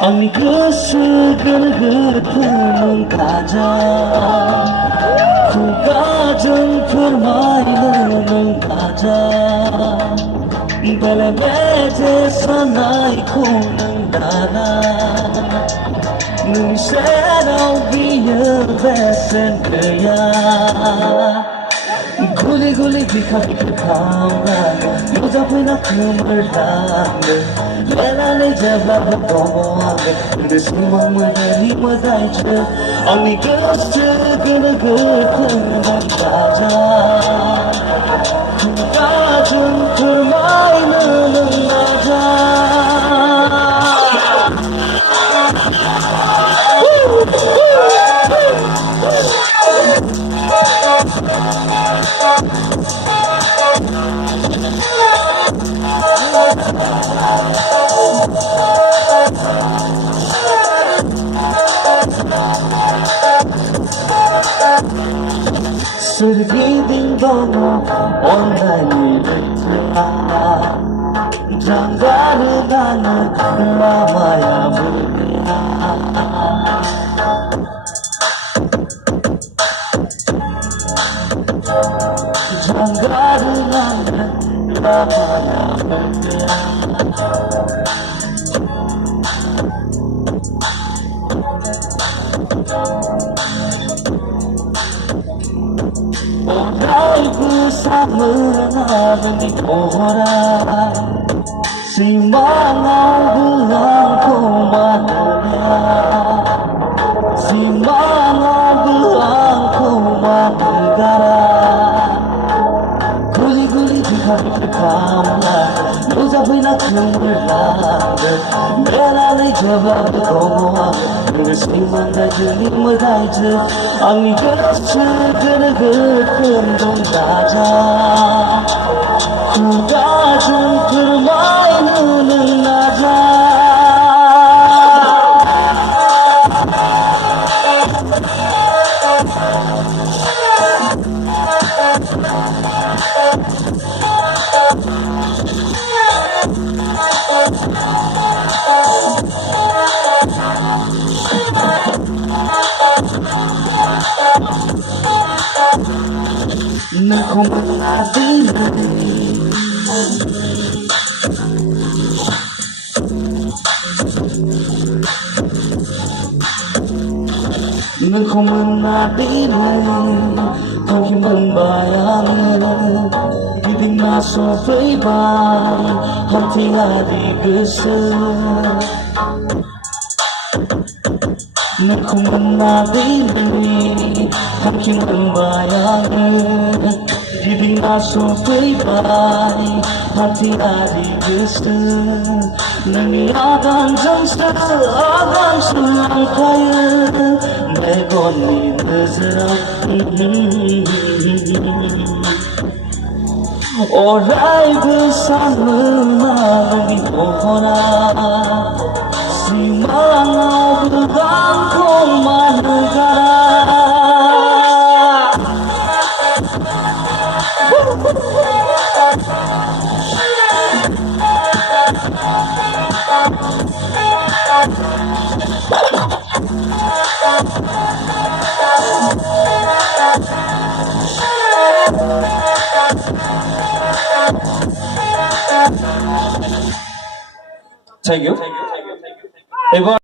आंनि गोसो गोरबोखौ नों दाजा खुगाजों फोरमायनो नों दाजा बेले बेजे साननायखौ नों दाना नोंनि सेराव बियो बेसेन गैया गुलि गुलि बिखा बिखा खालामनानै नुजाफैना खोमोरलांनो लेनानै जेब्लाबो दङ आङो गोदो सिमां मोनोनि मोदायजो आंनि गोसो गोनो गोथो नों दाजा खुगाजों फोरमायनो नों नाजा Sergiding dana onlaini lehtia Janggari dana lamaya mulia Janggari dana lamaya mulia bersama dengan orang Simangan belang komandonya Simangan belang komandegara Guli-guli di kamar Ujabina kemerlangan Belali jawab berkomohan Bersiman dajeli medajel Angin kerasa gerger dong daja Kugajan permainan naja Nang không mengerti Nang không mengerti Kau yang membayangkan Diri masuk bebas Hati hari besar Nang không mengerti Kau yang membayangkan Diri masuk bebas Hati hari besar Nang akan jangsta akan selang kaya Megon ni nazar Orai bersama menangis orang Simangan belang komandegara Thank you.